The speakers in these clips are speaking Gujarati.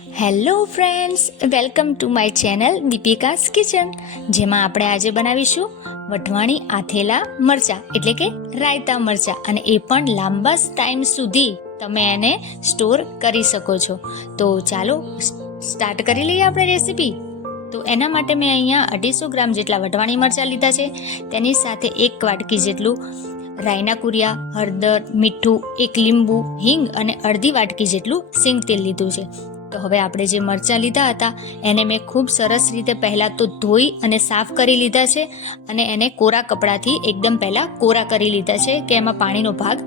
Hello friends, welcome to my channel Deepika's kitchen, જેમાં આપણે આજે બનાવીશું વઢવાણી આથેલા મરચાં એટલે કે રાયતા મરચાં, અને એ પણ લાંબા ટાઈમ સુધી તમે એને સ્ટોર કરી શકો છો. તો ચાલો સ્ટાર્ટ કરી લઈએ આપણે રેસીપી. તો એના માટે મેં અહીંયા 250 ગ્રામ જેટલા વઢવાણી મરચાં લીધા છે. તેની સાથે 1 વાટકી જેટલું રાયના કુરિયા, હળદર, મીઠું, 1 લીંબુ, હિંગ અને અડધી વાટકી જેટલું સિંગ તેલ લીધું છે. તો હવે આપણે જે મરચાં લીધા હતા એને મેં ખૂબ સરસ રીતે પહેલાં તો ધોઈ અને સાફ કરી લીધા છે, અને એને કોરા કપડાથી એકદમ પહેલાં કોરા કરી લીધા છે કે એમાં પાણીનો ભાગ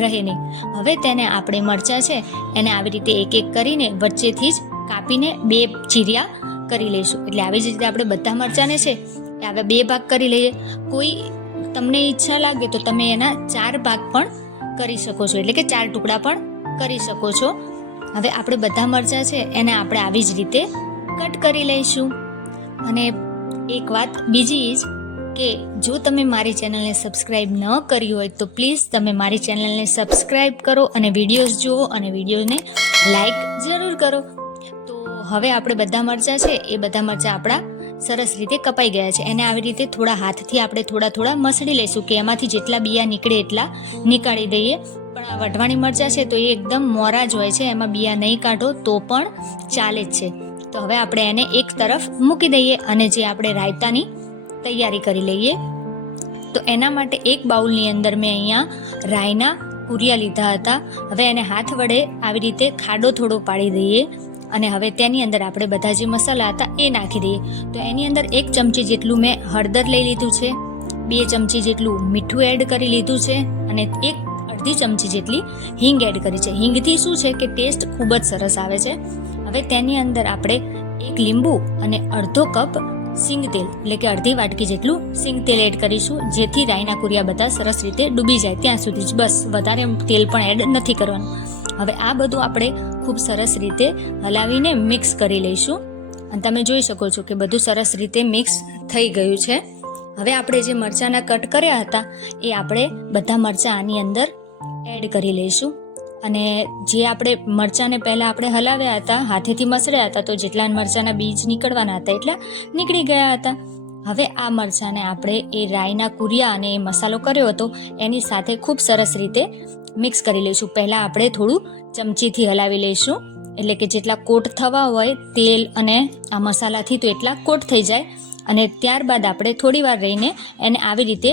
રહે નહીં. હવે તેને આપણે મરચાં છે એને આવી રીતે એક એક કરીને વચ્ચેથી જ કાપીને 2 ચીરિયા કરી લઈશું. એટલે આવી જ રીતે આપણે બધા મરચાંને છે એ હવે 2 ભાગ કરી લઈએ. કોઈ તમને ઈચ્છા લાગે તો તમે એના 4 ભાગ પણ કરી શકો છો, એટલે કે 4 ટુકડા પણ કરી શકો છો. હવે આપણે બધા મરચાં છે એને આપણે આવી જ રીતે કટ કરી લઈશું. અને એક વાત બીજી જ કે જો તમે મારી ચેનલને સબસ્ક્રાઈબ ન કરી હોય તો પ્લીઝ તમે મારી ચેનલને સબસ્ક્રાઈબ કરો અને વિડીયોઝ જુઓ અને વિડીયોને લાઈક જરૂર કરો. તો હવે આપણે બધા મરચાં છે એ બધા મરચાં આપણા સરસ રીતે કપાઈ ગયા છે. એને આવી રીતે થોડા હાથથી આપણે થોડા મસળી લઈશું કે એમાંથી જેટલા બિયા નીકળે એટલા નીકાળી દઈએ. પણ આ વઢવાણી મરચાં છે તો એ એકદમ મોરા જ હોય છે, એમાં બિયા નહીં કાઢો તો પણ ચાલે જ છે. તો હવે આપણે એને એક તરફ મૂકી દઈએ અને જે આપણે રાયતાની તૈયારી કરી લઈએ. તો એના માટે એક બાઉલની અંદર મેં અહીંયા રાયના કુરિયા લીધા હતા. હવે એને હાથ વડે આવી રીતે ખાડો થોડો પાડી દઈએ અને હવે તેની અંદર આપણે બધા જે મસાલા હતા એ નાખી દઈએ. તો એની અંદર 1 ચમચી જેટલું મેં હળદર લઈ લીધું છે, 2 ચમચી જેટલું મીઠું એડ કરી લીધું છે અને 1 ચમચી જેટલી હિંગ એડ કરી છે. હિંગથી શું છે કે ટેસ્ટ ખૂબ જ સરસ આવે છે. હવે તેની અંદર આપણે 1 લીંબુ અને અડધો કપ સિંગ તેલ એટલે કે અડધી વાટકી જેટલું સિંગ તેલ એડ કરીશું, જેથી રાયના કુરિયા બધા સરસ રીતે ડૂબી જાય ત્યાં સુધી જ, બસ વધારે તેલ પણ એડ નથી કરવાનું. હવે આ બધું આપણે ખૂબ સરસ રીતે હલાવીને મિક્સ કરી લઈશું અને તમે જોઈ શકો છો કે બધું સરસ રીતે મિક્સ થઈ ગયું છે. હવે આપણે જે મરચાંના કટ કર્યા હતા એ આપણે બધા મરચાં આની અંદર એડ કરી લઈશું. અને જે આપણે મરચાંને પહેલાં આપણે હલાવ્યા હતા, હાથેથી મસળ્યા હતા, તો જેટલા મરચાંના બીજ નીકળવાના હતા એટલા નીકળી ગયા હતા. હવે આ મરચાંને આપણે એ રાયના કુરિયા અને એ મસાલો કર્યો હતો એની સાથે ખૂબ સરસ રીતે મિક્સ કરી લઈશું. પહેલાં આપણે થોડું ચમચીથી હલાવી લઈશું, એટલે કે જેટલા કોટ થવા હોય તેલ અને આ મસાલાથી તો એટલા કોટ થઈ જાય. અને ત્યારબાદ આપણે થોડી વાર રહીને એને આવી રીતે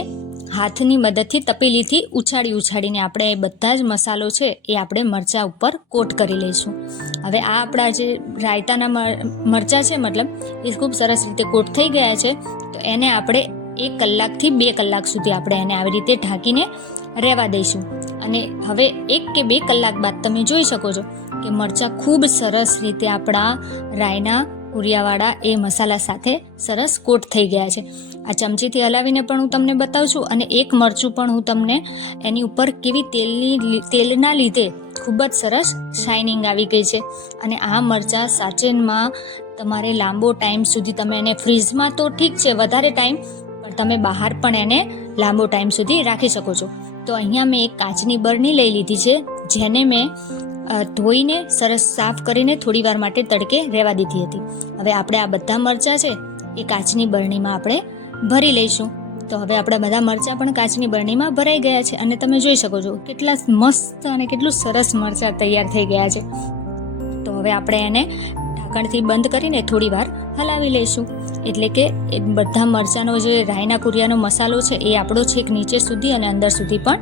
હાથની મદદથી તપેલીથી ઉછાળીને આપણે બધા જ મસાલો છે એ આપણે મરચાં ઉપર કોટ કરી લઈશું. હવે આ આપણા જે રાયતાના મરચાં છે મતલબ એ ખૂબ સરસ રીતે કોટ થઈ ગયા છે. તો એને આપણે 1 કલાકથી 2 કલાક સુધી આપણે એને આવી રીતે ઢાંકીને રહેવા દઈશું. અને હવે 1 કે 2 કલાક બાદ તમે જોઈ શકો છો કે મરચાં ખૂબ સરસ રીતે આપણા રાયના કુરિયાવાળા એ મસાલા સાથે સરસ કોટ થઈ ગયા છે. આ ચમચીથી હલાવીને પણ હું તમને બતાવું છું, અને એક મરચું પણ હું તમને એની ઉપર કેવી તેલના લીધે ખૂબ જ સરસ શાઇનિંગ આવી ગઈ છે. અને આ મરચાં સાચેનમાં તમારે લાંબો ટાઈમ સુધી તમે એને ફ્રીઝમાં તો ઠીક છે વધારે ટાઈમ, પણ તમે બહાર પણ એને લાંબો ટાઈમ સુધી રાખી શકો છો. તો અહીંયા મેં એક કાચની બરણી લઈ લીધી છે, જેને મેં ધોઈને સરસ સાફ કરીને થોડી વાર માટે તડકે રહેવા દીધી હતી. હવે આપણે આ બધા મરચાં છે એ કાચની બરણીમાં આપણે ભરી લઈશું. તો હવે આપણા બધા મરચાં પણ કાચની બરણીમાં ભરાઈ ગયા છે અને તમે જોઈ શકો છો કેટલા મસ્ત અને કેટલું સરસ મરચાં તૈયાર થઈ ગયા છે. તો હવે આપણે એને ઢાંકણથી બંધ કરીને થોડી વાર હલાવી લઈશું, એટલે કે એ બધા મરચાંનો જે રાયના કુરિયાનો મસાલો છે એ આપણો છેક નીચે સુધી અને અંદર સુધી પણ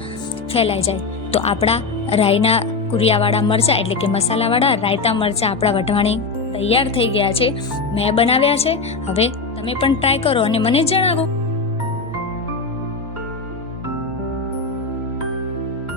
ફેલાઈ જાય. તો આપણા રાયના કુરિયાવાળા મરચાં એટલે કે મસાલાવાળા રાયતા મરચાં આપણા વઢવાણી તૈયાર થઈ ગયા છે. મેં બનાવ્યા છે, હવે તમે પણ ટ્રાય કરો અને મને જણાવો.